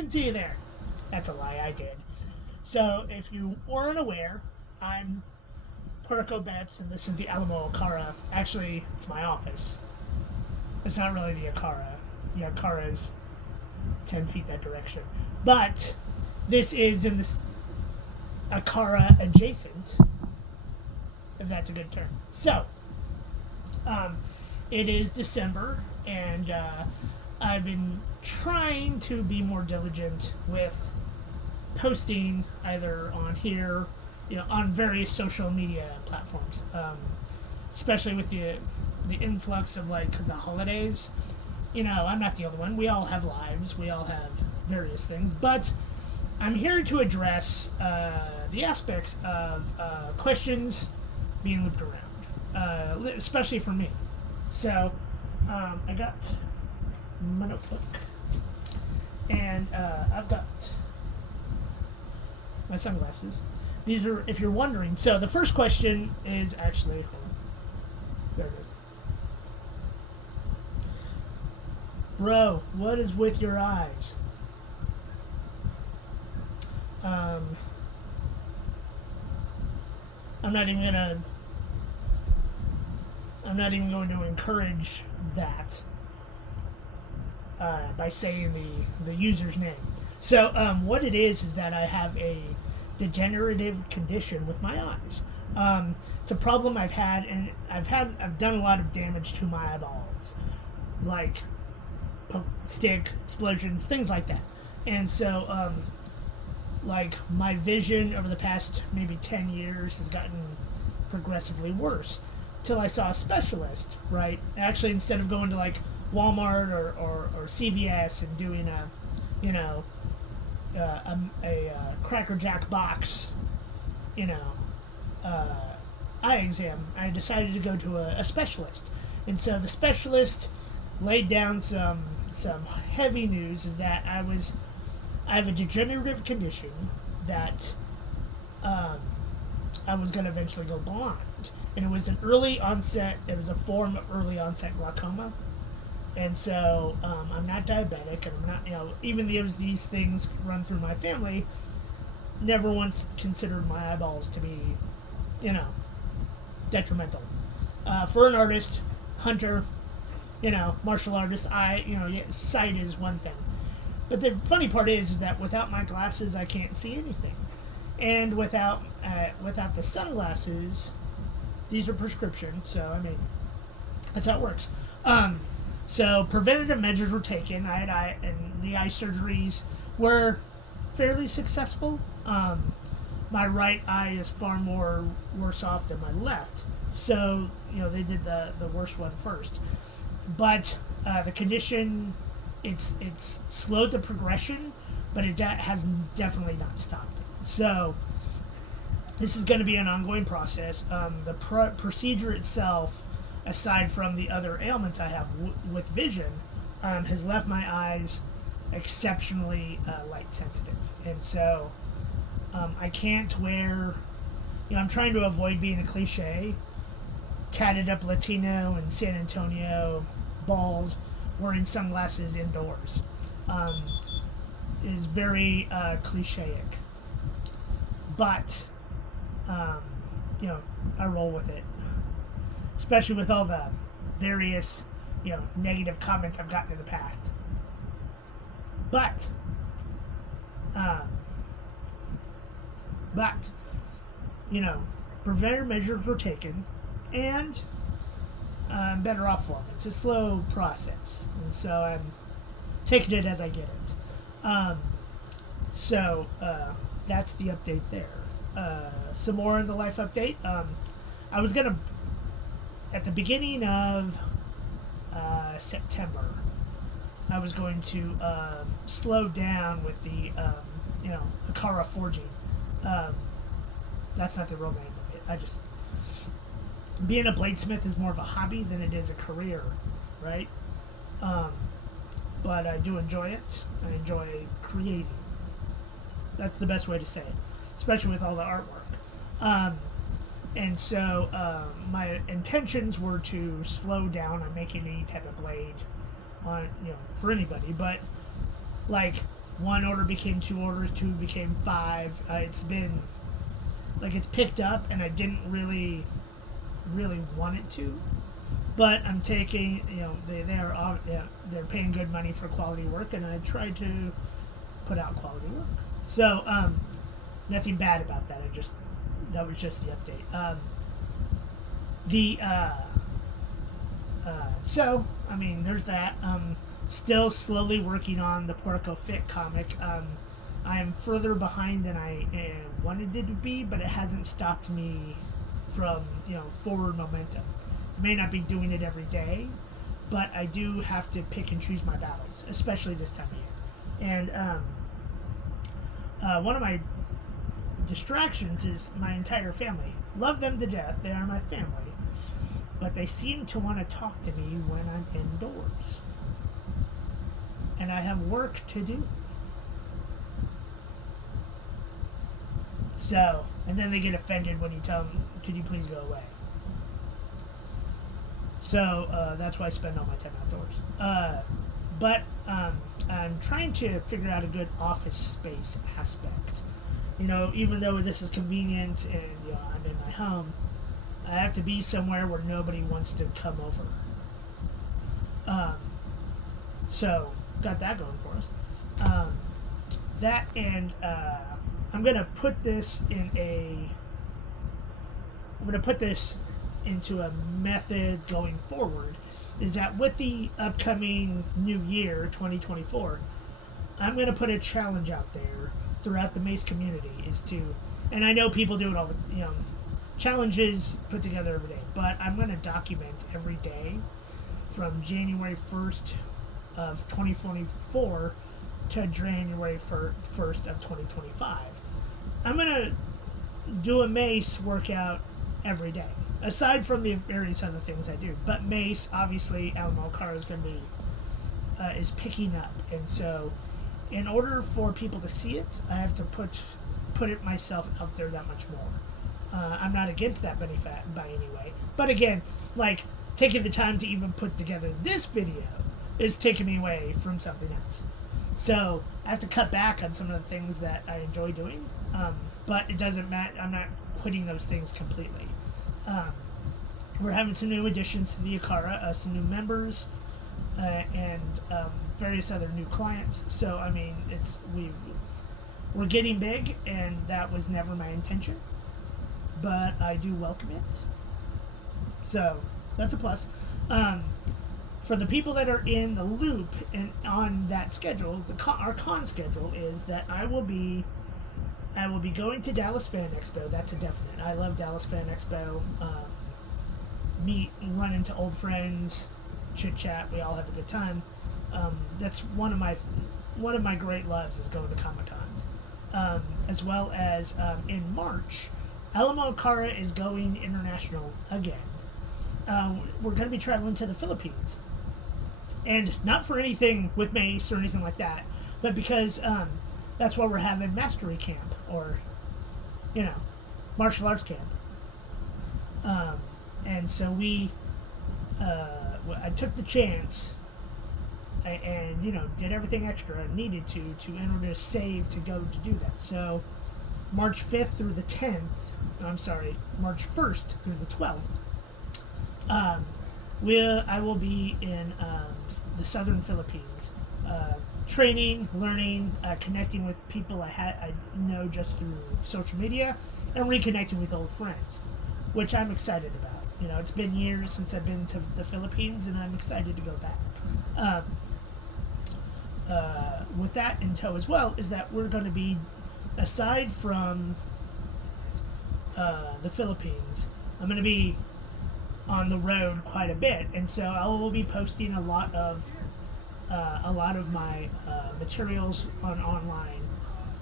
didn't see you there. That's a lie, I did. So, if you weren't aware, I'm Porco Betts, and this is the Alamo Akara. Actually, it's my office. It's not really the Akara. The Akara is 10 feet that direction. But this is in this Akara adjacent, if that's a good term. So, um, it is December, and I've been trying to be more diligent with posting either on here, on various social media platforms, especially with the influx of like the holidays. I'm not the only one. We all have lives. We all have various things, but I'm here to address the aspects of questions being looped around, especially for me. So I got my notebook, and I've got my sunglasses. These are, if you're wondering. So the first question is actually, there it is. Bro, what is with your eyes? I'm not even going to encourage that by saying the user's name. So what it is that I have a degenerative condition with my eyes. It's a problem I've had, and I've done a lot of damage to my eyeballs, like stick explosions, things like that. And so like my vision over the past maybe 10 years has gotten progressively worse till I saw a specialist, right? Actually, instead of going to like Walmart or CVS and doing a Cracker Jack box, eye exam, I decided to go to a specialist. And so the specialist laid down some heavy news, is that I have a degenerative condition that I was going to eventually go blind. And it was it was a form of early onset glaucoma. And so I'm not diabetic, and I'm not, even though these things run through my family, never once considered my eyeballs to be, detrimental. For an artist, hunter, martial artist, sight is one thing. But the funny part is that without my glasses, I can't see anything. And without the sunglasses, these are prescription, so that's how it works. So preventative measures were taken. And the eye surgeries were fairly successful. My right eye is far more worse off than my left. So, they did the worst one first. But the condition, it's slowed the progression, but it has definitely not stopped it. So this is going to be an ongoing process. The procedure itself, aside from the other ailments I have with vision, has left my eyes exceptionally light sensitive. And so I can't wear, I'm trying to avoid being a cliche, tatted up Latino in San Antonio, bald, wearing sunglasses indoors. Is very clichéic. But, I roll with it. Especially with all the various, negative comments I've gotten in the past. But, preventative measures were taken, and I'm better off for it. It's a slow process, and so I'm taking it as I get it. So that's the update there. Some more in the life update. I was gonna, at the beginning of September, I was going to slow down with the Akara forging. That's not the real name of it. Being a bladesmith is more of a hobby than it is a career, right? But I do enjoy it. I enjoy creating. That's the best way to say it, especially with all the artwork. And so my intentions were to slow down on making any type of blade on, for anybody. But like one order became 2 orders, 2 became 5. It's been like it's picked up, and I didn't really want it to, but I'm taking, they're paying good money for quality work, and I try to put out quality work. So nothing bad about that. That was just the update. So I mean, there's that. Still slowly working on the Porco Fit comic. I am further behind than I wanted it to be, but it hasn't stopped me from forward momentum. I may not be doing it every day, but I do have to pick and choose my battles, especially this time of year. And one of my distractions is my entire family. Love them to death. They are my family, but they seem to want to talk to me when I'm indoors, and I have work to do. So, and then they get offended when you tell them, could you please go away? So, that's why I spend all my time outdoors. But I'm trying to figure out a good office space aspect. Even though this is convenient and I'm in my home, I have to be somewhere where nobody wants to come over. So, got that going for us. That and I'm gonna put this into a method going forward. Is that with the upcoming new year, 2024, I'm gonna put a challenge out there throughout the Mace community. And I know people do it all the challenges put together every day, but I'm gonna document every day from January 1st of 2024 to January 1st of 2025. I'm going to do a Mace workout every day, aside from the various other things I do. But Mace, obviously, Alamo is going to be, is picking up. And so, in order for people to see it, I have to put it myself out there that much more. I'm not against that by any way. But again, like, taking the time to even put together this video is taking me away from something else. So I have to cut back on some of the things that I enjoy doing, but it doesn't matter. I'm not quitting those things completely. We're having some new additions to the Akara, some new members, and various other new clients. So I mean, we're getting big, and that was never my intention, but I do welcome it. So that's a plus. For the people that are in the loop and on that schedule, our con schedule is that I will be going to Dallas Fan Expo. That's a definite. I love Dallas Fan Expo. Run into old friends, chit chat. We all have a good time. That's one of my great loves is going to Comic Cons, as well as in March, Alamo Cara is going international again. We're going to be traveling to the Philippines. And not for anything with Mace or anything like that, but because that's where we're having Mastery Camp, or, martial arts camp. And so I took the chance and did everything extra I needed to in order to save to go to do that. So March 5th through the 10th, March 1st through the 12th, I will be in the southern Philippines, training, learning, connecting with people I know just through social media, and reconnecting with old friends, which I'm excited about. It's been years since I've been to the Philippines, and I'm excited to go back. With that in tow as well, is that we're going to be, aside from the Philippines, I'm going to be on the road quite a bit, and so I will be posting a lot of my materials online,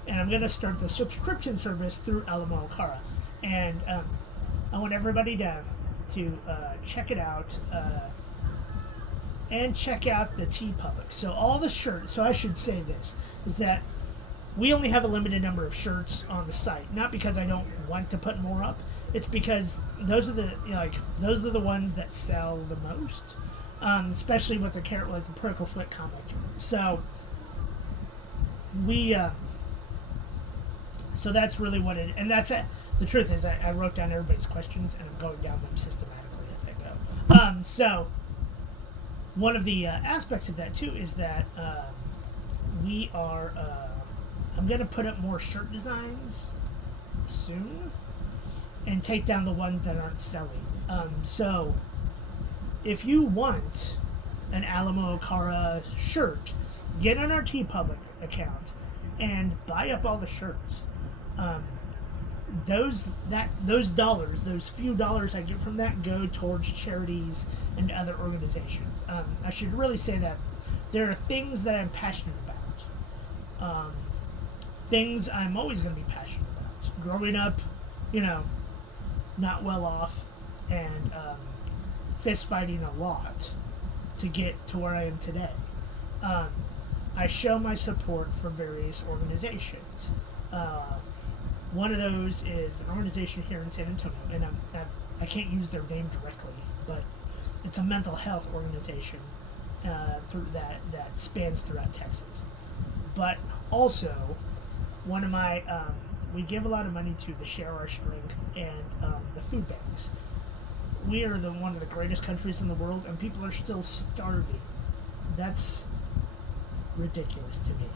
and I'm going to start the subscription service through Alamo Cara, and I want everybody to check it out, and check out the TeePublic. So all the shirts. So I should say this is that we only have a limited number of shirts on the site, not because I don't want to put more up. It's because those are the ones that sell the most, especially with the Porco Foot comic. So we so that's really what it, and that's it. The truth is, I wrote down everybody's questions, and I'm going down them systematically as I go. So one of the aspects of that too is that we are. I'm going to put up more shirt designs soon, and take down the ones that aren't selling. So if you want an Alamo Okara shirt, get on our TeePublic account and buy up all the shirts. Those dollars, those few dollars I get from that, go towards charities and other organizations. I should really say that there are things that I'm passionate about. Things I'm always going to be passionate about. Growing up, not well off, and fist fighting a lot to get to where I am today. I show my support for various organizations. One of those is an organization here in San Antonio, and I can't use their name directly, but it's a mental health organization through that spans throughout Texas. But also, one of my we give a lot of money to the Share Our Strength and the food banks. We are one of the greatest countries in the world, and people are still starving. That's ridiculous to me.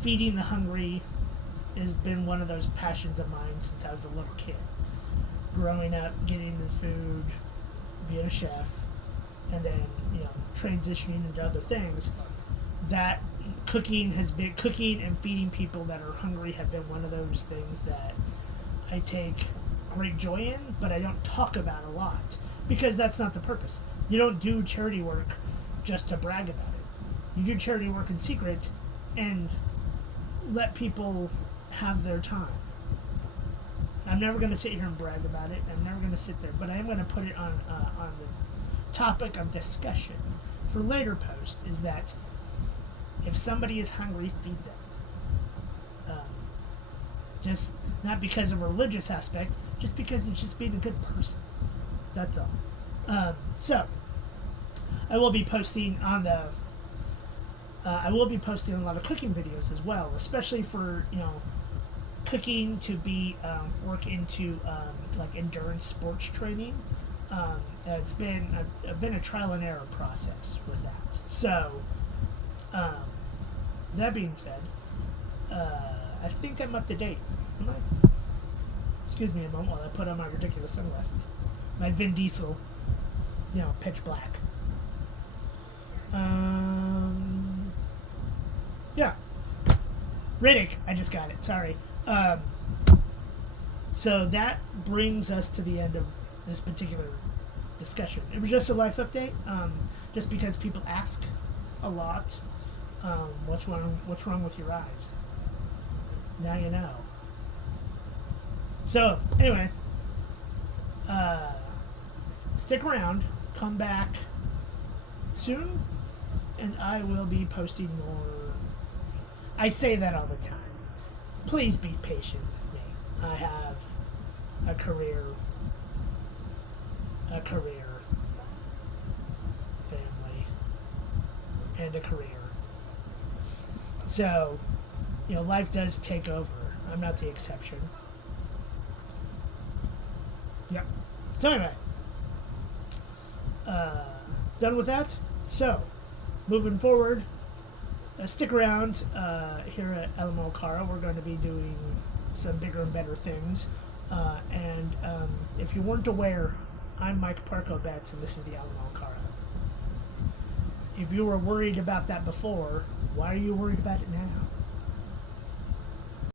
Feeding the hungry has been one of those passions of mine since I was a little kid. Growing up, getting the food, being a chef, and then transitioning into other things. That cooking and feeding people that are hungry have been one of those things that I take great joy in, but I don't talk about a lot because that's not the purpose. You don't do charity work just to brag about it. You do charity work in secret and let people have their time. I'm never going to sit here and brag about it. I'm never going to sit there, but I am going to put it on the topic of discussion for later post. Is that if somebody is hungry, feed them. Just not because of a religious aspect, just because it's just being a good person. That's all. So I will be posting on the. I will be posting a lot of cooking videos as well, especially for cooking to be work into like endurance sports training. It's been a trial and error process with that. So that being said, I think I'm up to date. Am I? Excuse me a moment while I put on my ridiculous sunglasses. My Vin Diesel, pitch black. Yeah. Riddick, I just got it, sorry. So that brings us to the end of this particular discussion. It was just a life update, just because people ask a lot, what's wrong with your eyes? Now you know. So, anyway, stick around, come back soon, and I will be posting more. I say that all the time. Please be patient with me. I have a career, family, and a career. So, life does take over. I'm not the exception. Yep. So anyway, done with that. So, moving forward, stick around here at Alamo Okara. We're going to be doing some bigger and better things. And if you weren't aware, I'm Mike Parko Betts, and this is the Alamo Okara. If you were worried about that before, why are you worried about it now?